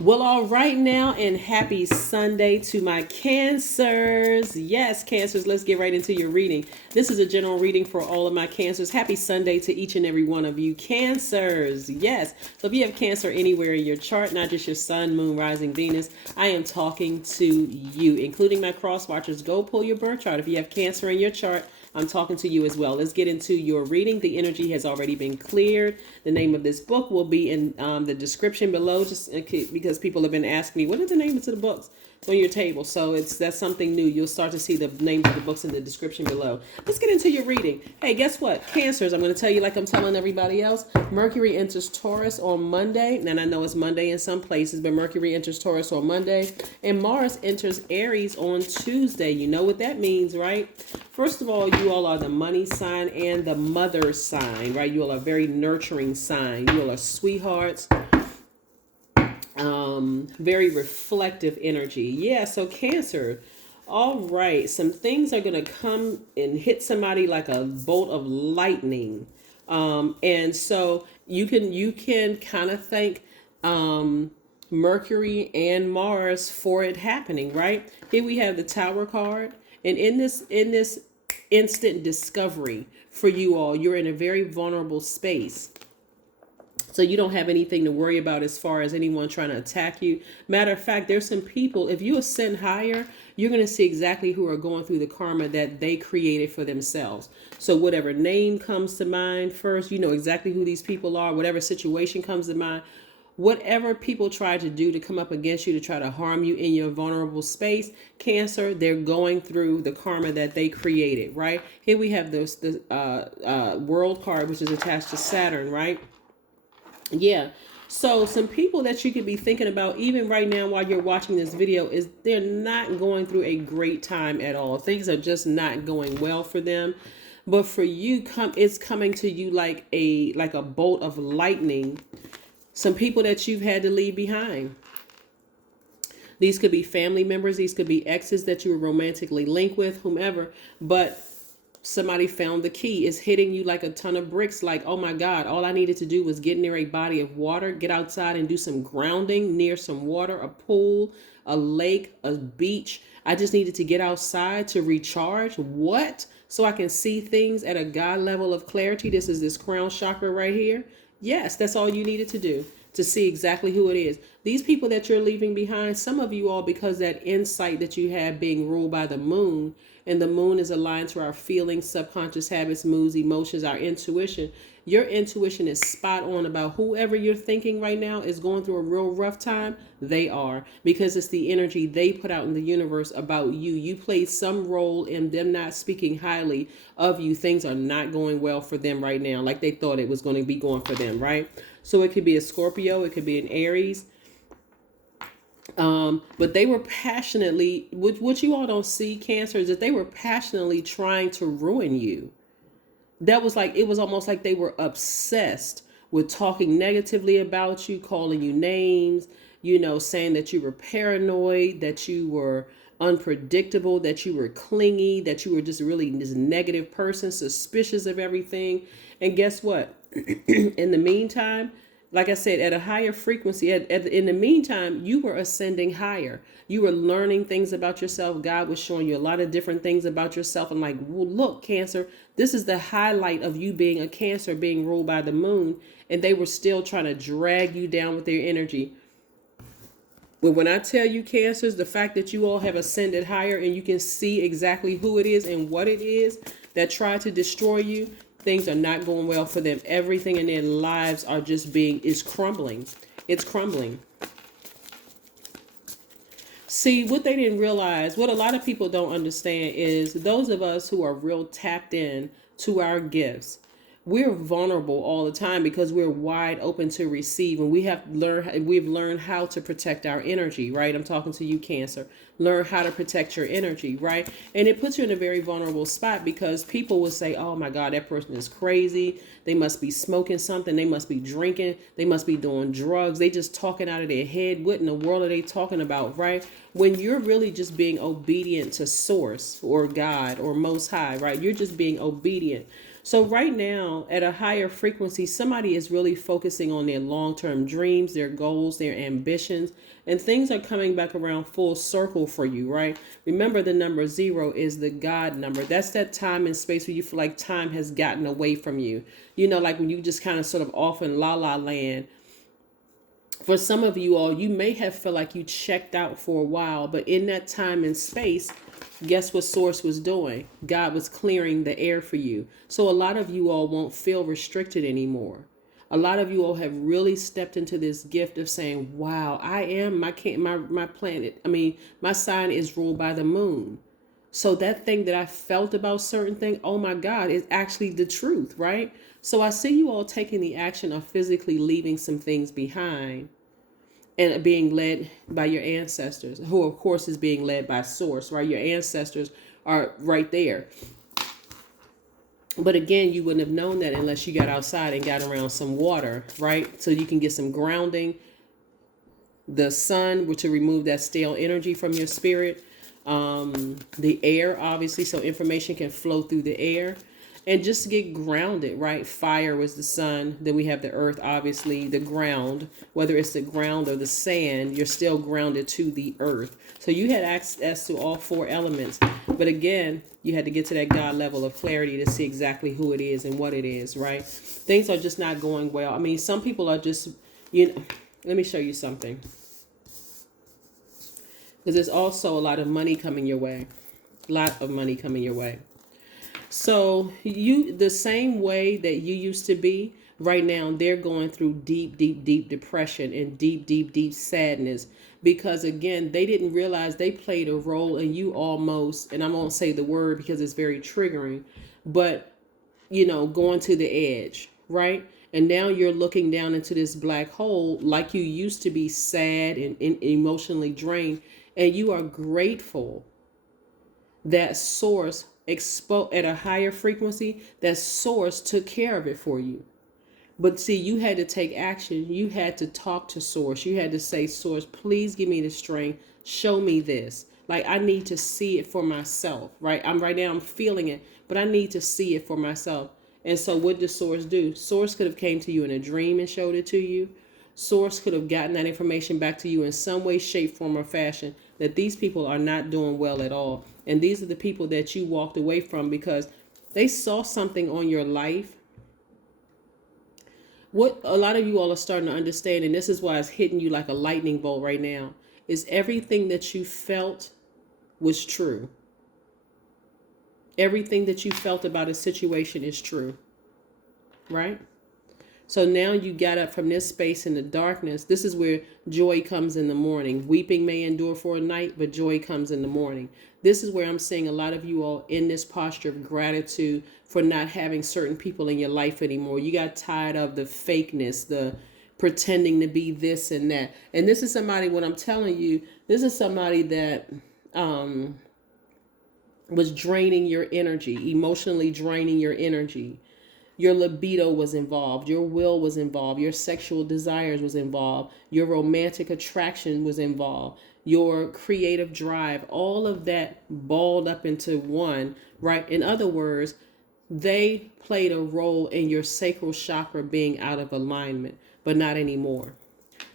Well, all right now, and happy Sunday to my Cancers. Yes, Cancers, let's get right into your reading. This is a general reading for all of my Cancers. Happy Sunday to each and every one of you, Cancers. Yes, so if you have Cancer anywhere in your chart, not just your sun, moon, rising, Venus, I am talking to you, including my cross watchers. Go pull your birth chart. If you have Cancer in your chart, I'm talking to you as well. Let's get into your reading. The energy has already been cleared. The name of this book will be in the description below, just because people have been asking me, what are the names of the books? It's on your table. So that's something new. You'll start to see the names of the books in the description below. Let's get into your reading. Hey, guess what? Cancers, I'm going to tell you like I'm telling everybody else. Mercury enters Taurus on Monday. And I know it's Monday in some places, but Mercury enters Taurus on Monday. And Mars enters Aries on Tuesday. You know what that means, right? First of all, you all are the money sign and the mother sign, right? You all are very nurturing sign. You all are sweethearts. Very reflective energy. Yeah, so Cancer. All right, some things are going to come and hit somebody like a bolt of lightning. And so you can kind of thank Mercury and Mars for it happening, right? Here we have the Tower card. And in this instant discovery for you all, you're in a very vulnerable space. So you don't have anything to worry about as far as anyone trying to attack you. Matter of fact, there's some people, if you ascend higher, you're going to see exactly who are going through the karma that they created for themselves. So whatever name comes to mind first, you know exactly who these people are. Whatever situation comes to mind, whatever people try to do to come up against you, to try to harm you in your vulnerable space, Cancer, they're going through the karma that they created, right? Here we have the world card, which is attached to Saturn, right? Yeah. So some people that you could be thinking about even right now while you're watching this video is they're not going through a great time at all. Things are just not going well for them. But for you, it's coming to you like a bolt of lightning. Some people that you've had to leave behind. These could be family members. These could be exes that you were romantically linked with, whomever. But somebody found the key. Is hitting you like a ton of bricks. Like, oh my God, all I needed to do was get near a body of water, get outside and do some grounding near some water, a pool, a lake, a beach. I just needed to get outside to recharge. What? So I can see things at a God level of clarity. This is this crown chakra right here. Yes, that's all you needed to do to see exactly who it is. These people that you're leaving behind, some of you all, because that insight that you have being ruled by the moon, and the moon is aligned to our feelings, subconscious habits, moods, emotions, our intuition. Your intuition is spot on about whoever you're thinking right now is going through a real rough time. They are, because it's the energy they put out in the universe about you. You played some role in them not speaking highly of you. Things are not going well for them right now, like they thought it was going to be going for them, right? So it could be a Scorpio, it could be an Aries. But they were passionately, what you all don't see, Cancer, is that they were passionately trying to ruin you. That was like, it was almost like they were obsessed with talking negatively about you, calling you names, saying that you were paranoid, that you were unpredictable, that you were clingy, that you were just really this negative person, suspicious of everything. And guess what? In the meantime, like I said, at a higher frequency, in the meantime, you were ascending higher. You were learning things about yourself. God was showing you a lot of different things about yourself. And like, well, look, Cancer, this is the highlight of you being a Cancer, being ruled by the moon. And they were still trying to drag you down with their energy. But when I tell you, Cancers, the fact that you all have ascended higher and you can see exactly who it is and what it is that tried to destroy you, things are not going well for them. Everything in their lives are just is crumbling. It's crumbling. See, what they didn't realize, what a lot of people don't understand is those of us who are real tapped in to our gifts, we're vulnerable all the time because we're wide open to receive, and we've learned how to protect our energy, right? I'm talking to you, Cancer. Learn how to protect your energy, right? And it puts you in a very vulnerable spot because people will say, oh my God, that person is crazy. They must be smoking something. They must be drinking. They must be doing drugs. They just talking out of their head. What in the world are they talking about, right? When you're really just being obedient to Source or God or Most High, right? You're just being obedient. So right now, at a higher frequency, somebody is really focusing on their long-term dreams, their goals, their ambitions, and things are coming back around full circle for you, right? Remember, the number 0 is the God number. That's that time and space where you feel like time has gotten away from you. You know, like when you just kind of sort of off in la la land. For some of you all, you may have felt like you checked out for a while, but in that time and space, guess what Source was doing? God was clearing the air for you. So a lot of you all won't feel restricted anymore. A lot of you all have really stepped into this gift of saying, wow, I am my planet. I mean, my sign is ruled by the moon. So that thing that I felt about certain thing, oh my God, is actually the truth, right? So I see you all taking the action of physically leaving some things behind and being led by your ancestors, who of course is being led by Source, right? Your ancestors are right there. But again, you wouldn't have known that unless you got outside and got around some water, right? So you can get some grounding. The sun, which will remove that stale energy from your spirit. The air, obviously, so information can flow through the air. And just get grounded, right? Fire was the sun. Then we have the earth, obviously, the ground. Whether it's the ground or the sand, you're still grounded to the earth. So you had access to all 4 elements. But again, you had to get to that God level of clarity to see exactly who it is and what it is, right? Things are just not going well. I mean, some people are just, let me show you something. Because there's also a lot of money coming your way. A lot of money coming your way. So the same way that you used to be, right now, they're going through deep, deep, deep depression and deep, deep, deep sadness. Because again, they didn't realize they played a role in you almost, and I won't say the word because it's very triggering, but going to the edge, right? And now you're looking down into this black hole like you used to be, sad and emotionally drained. And you are grateful that Source at a higher frequency, that Source took care of it for you. But see, you had to take action. You had to talk to Source. You had to say, Source, please give me the strength. Show me this. Like, I need to see it for myself, right? Right now I'm feeling it, but I need to see it for myself. And so what does Source do? Source could have came to you in a dream and showed it to you. Source could have gotten that information back to you in some way, shape, form, or fashion, that these people are not doing well at all. And these are the people that you walked away from because they saw something on your life. What a lot of you all are starting to understand, and this is why it's hitting you like a lightning bolt right now, is everything that you felt was true. Everything that you felt about a situation is true, right? So now you got up from this space in the darkness. This is where joy comes in the morning. Weeping may endure for a night, but joy comes in the morning. This is where I'm seeing a lot of you all in this posture of gratitude for not having certain people in your life anymore. You got tired of the fakeness, the pretending to be this and that. And this is somebody, what I'm telling you, this is somebody that was draining your energy, emotionally draining your energy. Your libido was involved. Your will was involved. Your sexual desires was involved. Your romantic attraction was involved. Your creative drive, all of that balled up into one, right? In other words, they played a role in your sacral chakra being out of alignment, but not anymore.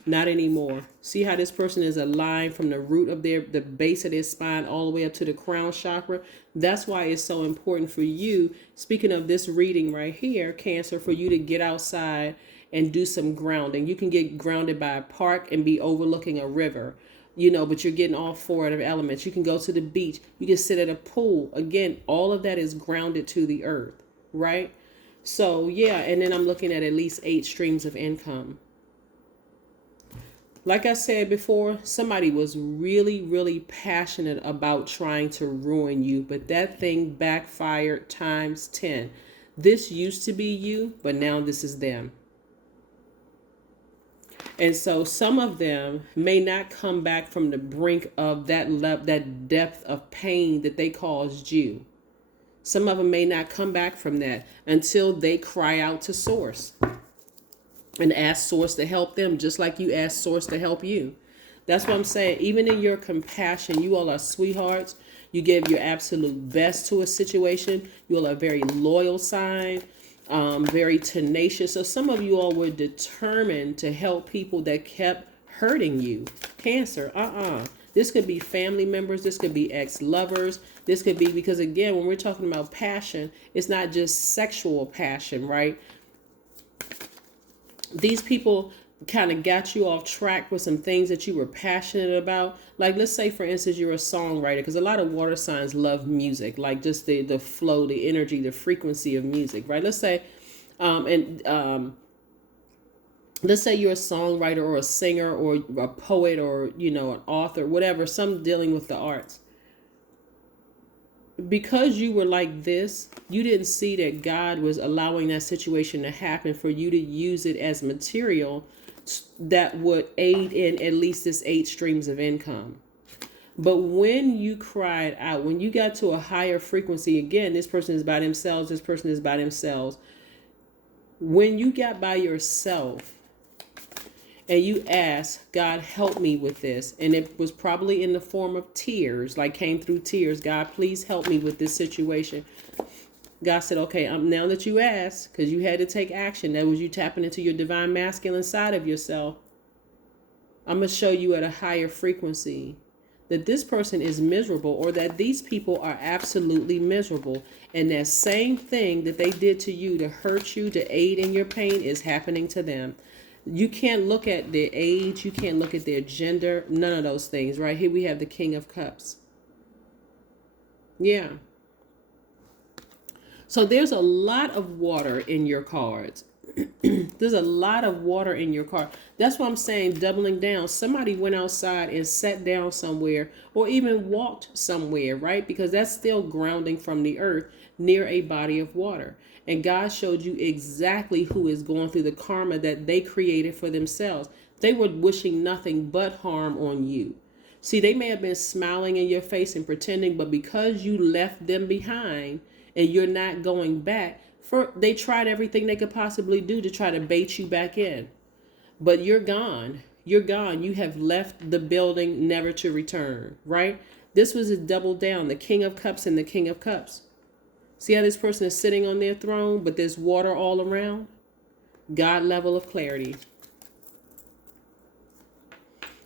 Not anymore. See how this person is aligned from the root of the base of their spine all the way up to the crown chakra? That's why it's so important for you, speaking of this reading right here, Cancer, for you to get outside and do some grounding. You can get grounded by a park and be overlooking a river, but you're getting all 4 of the elements. You can go to the beach. You can sit at a pool. Again, all of that is grounded to the earth, right? So, yeah, and then I'm looking at least 8 streams of income. Like I said before, somebody was really, really passionate about trying to ruin you, but that thing backfired times 10. This used to be you, but now this is them. And so some of them may not come back from the brink of that depth of pain that they caused you. Some of them may not come back from that until they cry out to Source and ask Source to help them, just like you ask Source to help you. That's what I'm saying. Even in your compassion, you all are sweethearts. You give your absolute best to a situation. You're a very loyal sign, very tenacious. So some of you all were determined to help people that kept hurting you. Cancer, This could be family members. This could be ex-lovers. This could be, because again, when we're talking about passion, it's not just sexual passion, right? These people kind of got you off track with some things that you were passionate about. Like, let's say, for instance, you're a songwriter, because a lot of water signs love music, like just the flow, the energy, the frequency of music, right? Let's say, let's say you're a songwriter or a singer or a poet or, an author, whatever, some dealing with the arts. Because you were like this, you didn't see that God was allowing that situation to happen for you to use it as material that would aid in at least this 8 streams of income. But when you cried out, when you got to a higher frequency, again, this person is by themselves, this person is by themselves. When you got by yourself and you asked, God, help me with this, and it was probably in the form of tears, like came through tears, God, please help me with this situation. God said, okay, now that you asked, because you had to take action, that was you tapping into your divine masculine side of yourself, I'm going to show you at a higher frequency that this person is miserable, or that these people are absolutely miserable. And that same thing that they did to you to hurt you, to aid in your pain, is happening to them. You can't look at their age. You can't look at their gender. None of those things. Right here we have the King of Cups. Yeah. So there's a lot of water in your cards. There's a lot of water in your card. That's what I'm saying, doubling down. Somebody went outside and sat down somewhere, or even walked somewhere, right? Because that's still grounding from the earth near a body of water. And God showed you exactly who is going through the karma that they created for themselves. They were wishing nothing but harm on you. See, they may have been smiling in your face and pretending, but because you left them behind and you're not going back, they tried everything they could possibly do to try to bait you back in. But you're gone. You're gone. You have left the building never to return, right? This was a double down, the King of Cups and the King of Cups. See how this person is sitting on their throne, but there's water all around? God level of clarity.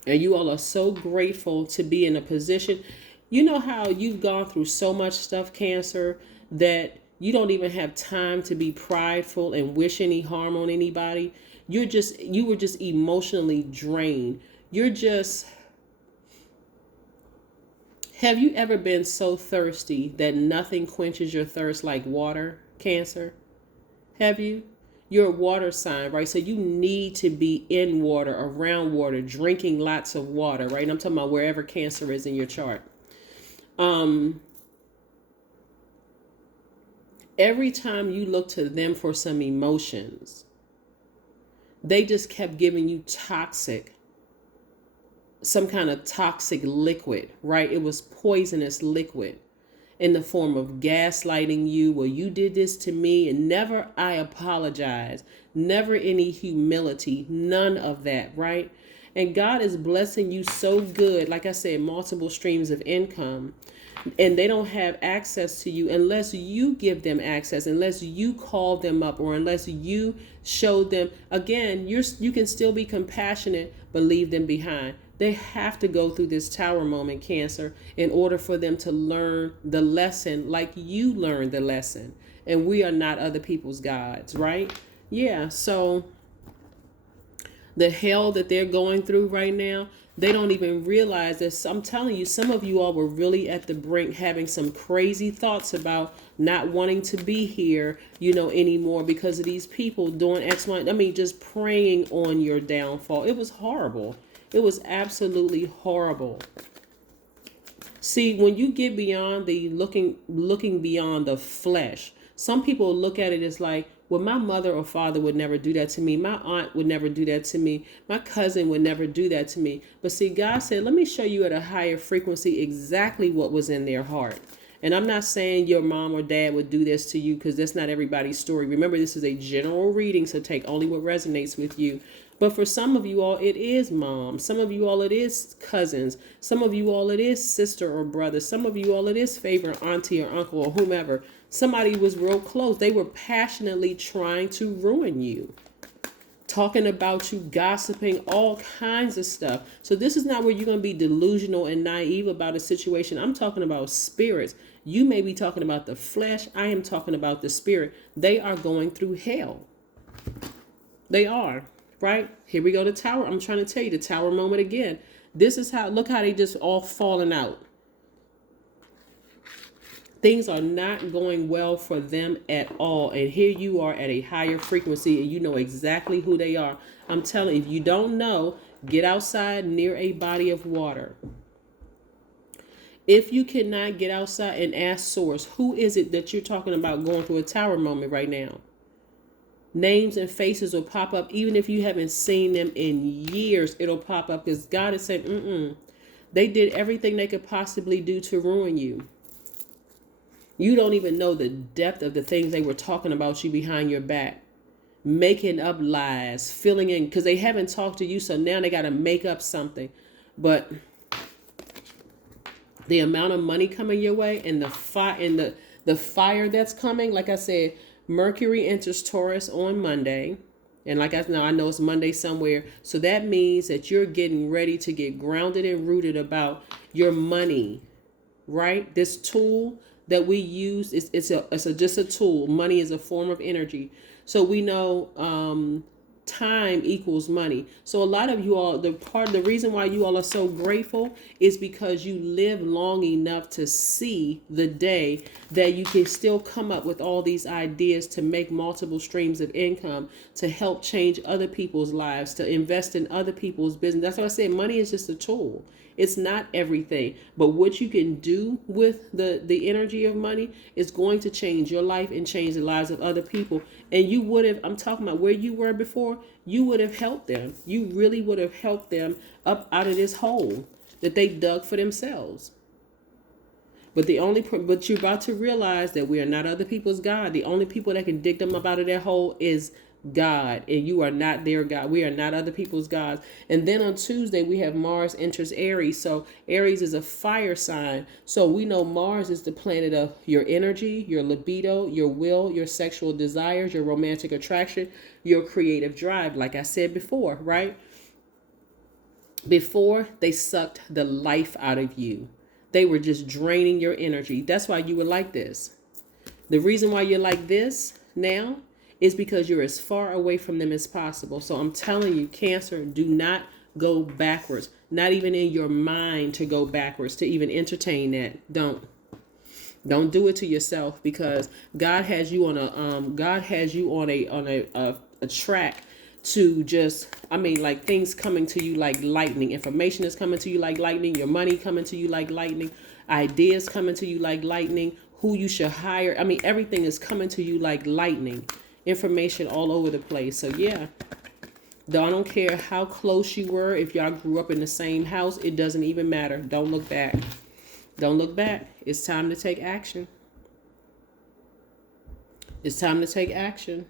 And you all are so grateful to be in a position. You know how you've gone through so much stuff, Cancer, that you don't even have time to be prideful and wish any harm on anybody. You were just emotionally drained. Have you ever been so thirsty that nothing quenches your thirst like water, Cancer? Have you? You're a water sign, right? So you need to be in water, around water, drinking lots of water, right? And I'm talking about wherever Cancer is in your chart. Every time you look to them for some emotions, they just kept giving you some kind of toxic liquid, right? It was poisonous liquid in the form of gaslighting you. Well, you did this to me, and never I apologize, never any humility, none of that, right? And God is blessing you so good, like I said, multiple streams of income. And they don't have access to you unless you give them access, unless you call them up, or unless you show them. Again, you can still be compassionate, but leave them behind. They have to go through this tower moment, Cancer, in order for them to learn the lesson like you learned the lesson. And we are not other people's gods, right? Yeah, so the hell that they're going through right now, they don't even realize that. I'm telling you, some of you all were really at the brink, having some crazy thoughts about not wanting to be here, anymore because of these people doing X, Y. I mean, just preying on your downfall. It was horrible. It was absolutely horrible. See, when you get beyond the looking beyond the flesh, some people look at it as like, well, my mother or father would never do that to me. My aunt would never do that to me. My cousin would never do that to me. But see, God said, let me show you at a higher frequency exactly what was in their heart. And I'm not saying your mom or dad would do this to you, because that's not everybody's story. Remember, this is a general reading, so take only what resonates with you. But for some of you all, it is mom. Some of you all, it is cousins. Some of you all, it is sister or brother. Some of you all, it is favorite auntie or uncle or whomever. Somebody was real close. They were passionately trying to ruin you, talking about you, gossiping, all kinds of stuff. So this is not where you're going to be delusional and naive about a situation. I'm talking about spirits. You may be talking about the flesh. I am talking about the spirit. They are going through hell. They are. Right? Here we go to tower. I'm trying to tell you the tower moment again. This is how, look how they just all falling out. Things are not going well for them at all. And here you are at a higher frequency and you know exactly who they are. I'm telling you, if you don't know, get outside near a body of water. If you cannot get outside and ask source, who is it that you're talking about going through a tower moment right now? Names and faces will pop up. Even if you haven't seen them in years, it'll pop up because God is saying, they did everything they could possibly do to ruin you. You don't even know the depth of the things they were talking about you behind your back, making up lies, filling in, because they haven't talked to you. So now they got to make up something. But the amount of money coming your way and the fire that's coming, like I said, Mercury enters Taurus on Monday. And like I know it's Monday somewhere. So that means that you're getting ready to get grounded and rooted about your money, right? This tool that we use it's just a tool. Money is a form of energy. So we know time equals money. So a lot of you all, the reason why you all are so grateful is because you live long enough to see the day that you can still come up with all these ideas to make multiple streams of income, to help change other people's lives, to invest in other people's business. That's why I say money is just a tool. It's not everything, but what you can do with the energy of money is going to change your life and change the lives of other people. And you would have, I'm talking about where you were before, you would have helped them. You really would have helped them up out of this hole that they dug for themselves. But you're about to realize that we are not other people's God. The only people that can dig them up out of their hole is God, and you are not their God. We are not other people's gods. And then on Tuesday we have Mars enters Aries. So Aries is a fire sign. So we know Mars is the planet of your energy, your libido, your will, your sexual desires, your romantic attraction, your creative drive. Like I said before, right? Before, they sucked the life out of you. They were just draining your energy. That's why you were like this. The reason why you're like this now is because you're as far away from them as possible. So I'm telling you, Cancer, do not go backwards. Not even in your mind to go backwards, to even entertain that. Don't do it to yourself, because God has you on a track to just, like things coming to you like lightning. Information is coming to you like lightning. Your money coming to you like lightning. Ideas coming to you like lightning. Who you should hire. Everything is coming to you like lightning. Information all over the place. So yeah, I don't care how close you were. If y'all grew up in the same house, it doesn't even matter. Don't look back. Don't look back. It's time to take action. It's time to take action.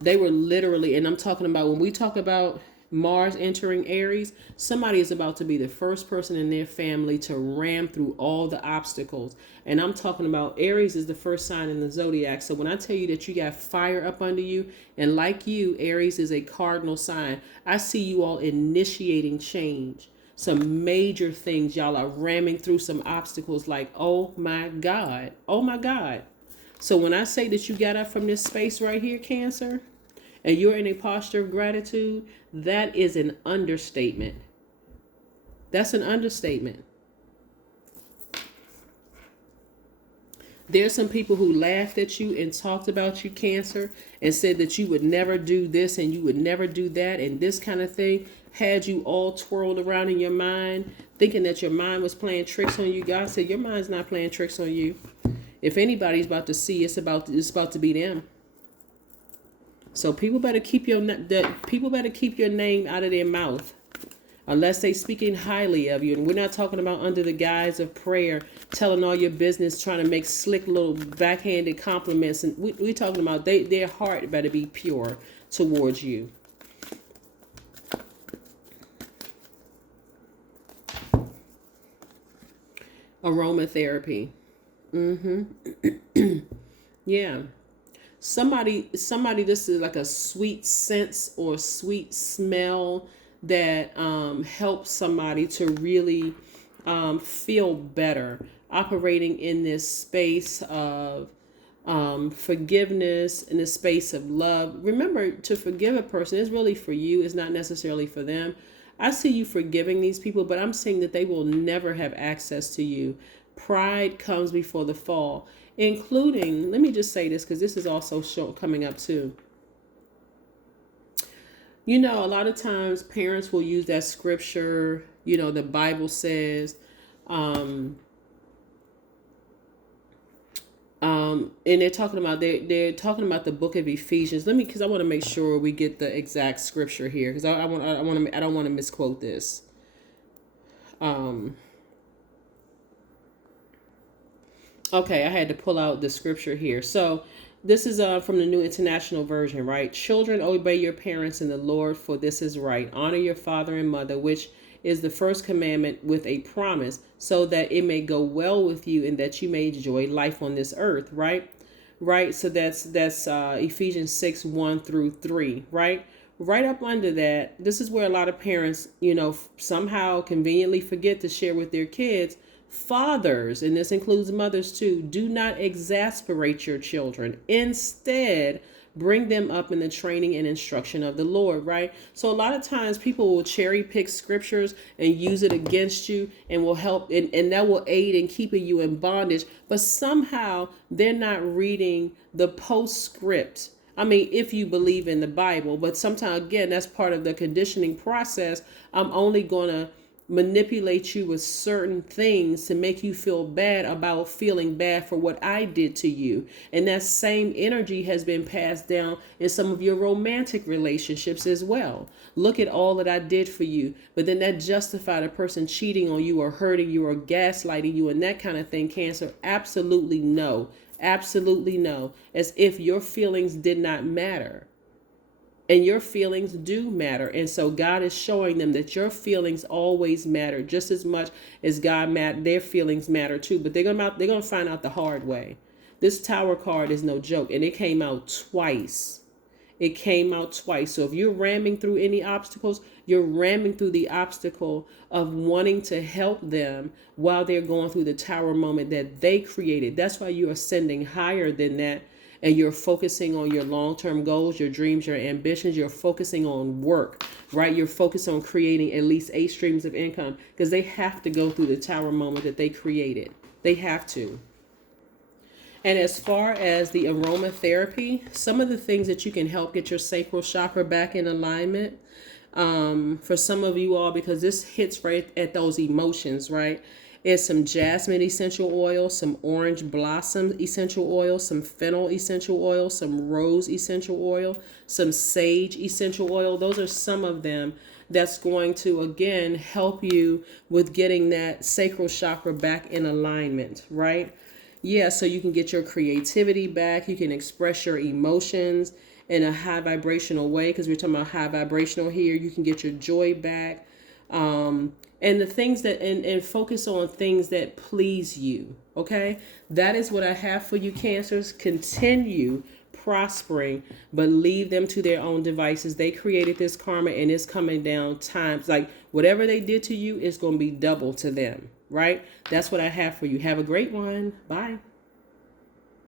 They were literally, and I'm talking about, when we talk about Mars entering Aries, somebody is about to be the first person in their family to ram through all the obstacles. And I'm talking about Aries is the first sign in the Zodiac. So when I tell you that you got fire up under you, and like you, Aries is a cardinal sign, I see you all initiating change. Some major things, y'all are ramming through some obstacles like, oh my God, oh my God. So when I say that you got up from this space right here, Cancer, and you're in a posture of gratitude, that is an understatement. That's an understatement. There's some people who laughed at you and talked about you, Cancer, and said that you would never do this and you would never do that and this kind of thing. Had you all twirled around in your mind, thinking that your mind was playing tricks on you. God said your mind's not playing tricks on you. If anybody's about to see, it's about to be them. So people better keep your name out of their mouth, unless they speaking highly of you. And we're not talking about under the guise of prayer, telling all your business, trying to make slick little backhanded compliments. And we're talking about their heart better be pure towards you. Aromatherapy. Yeah. Somebody, this is like a sweet sense or sweet smell that helps somebody to really feel better, operating in this space of forgiveness, in the space of love. Remember, to forgive a person is really for you, it's not necessarily for them. I see you forgiving these people, but I'm saying that they will never have access to you. Pride comes before the fall, including, let me just say this because this is also coming up too. You know, a lot of times parents will use that scripture, you know, the Bible says, and they're talking about the book of Ephesians. Let me, because I want to make sure we get the exact scripture here, because I don't want to misquote this. Okay, I had to pull out the scripture here. So this is from the New International Version, right? Children, obey your parents in the Lord, for this is right. Honor your father and mother, which is the first commandment with a promise, so that it may go well with you and that you may enjoy life on this earth, right? Right. So that's Ephesians 6:1-3, right? Right up under that, this is where a lot of parents, you know, somehow conveniently forget to share with their kids. Fathers, and this includes mothers too, do not exasperate your children. Instead, bring them up in the training and instruction of the Lord, right? So a lot of times people will cherry pick scriptures and use it against you, and will help, and that will aid in keeping you in bondage. But somehow they're not reading the postscript. I mean, if you believe in the Bible, but sometimes, again, that's part of the conditioning process. I'm only going to manipulate you with certain things to make you feel bad about feeling bad for what I did to you. And that same energy has been passed down in some of your romantic relationships as well. Look at all that I did for you. But then that justified a person cheating on you or hurting you or gaslighting you and that kind of thing. Cancer, absolutely no. Absolutely no. As if your feelings did not matter. And your feelings do matter. And so God is showing them that your feelings always matter just as much as their feelings matter too. But they're gonna find out the hard way. This Tower card is no joke, and it came out twice. It came out twice. So if you're ramming through any obstacles, you're ramming through the obstacle of wanting to help them while they're going through the Tower moment that they created. That's why you're ascending higher than that. And you're focusing on your long-term goals, your dreams, your ambitions. You're focusing on work, right? You're focused on creating at least 8 streams of income, because they have to go through the Tower moment that they created. They have to. And as far as the aromatherapy, some of the things that you can help get your sacral chakra back in alignment, for some of you all, because this hits right at those emotions, right? Is some jasmine essential oil, some orange blossom essential oil, some fennel essential oil, some rose essential oil, some sage essential oil. Those are some of them that's going to, again, help you with getting that sacral chakra back in alignment, right? Yeah, so you can get your creativity back. You can express your emotions in a high vibrational way, because we're talking about high vibrational here. You can get your joy back. And the things that, and focus on things that please you. Okay. That is what I have for you, Cancers. Continue prospering, but leave them to their own devices. They created this karma, and it's coming down times. Like whatever they did to you is going to be double to them. Right. That's what I have for you. Have a great one. Bye.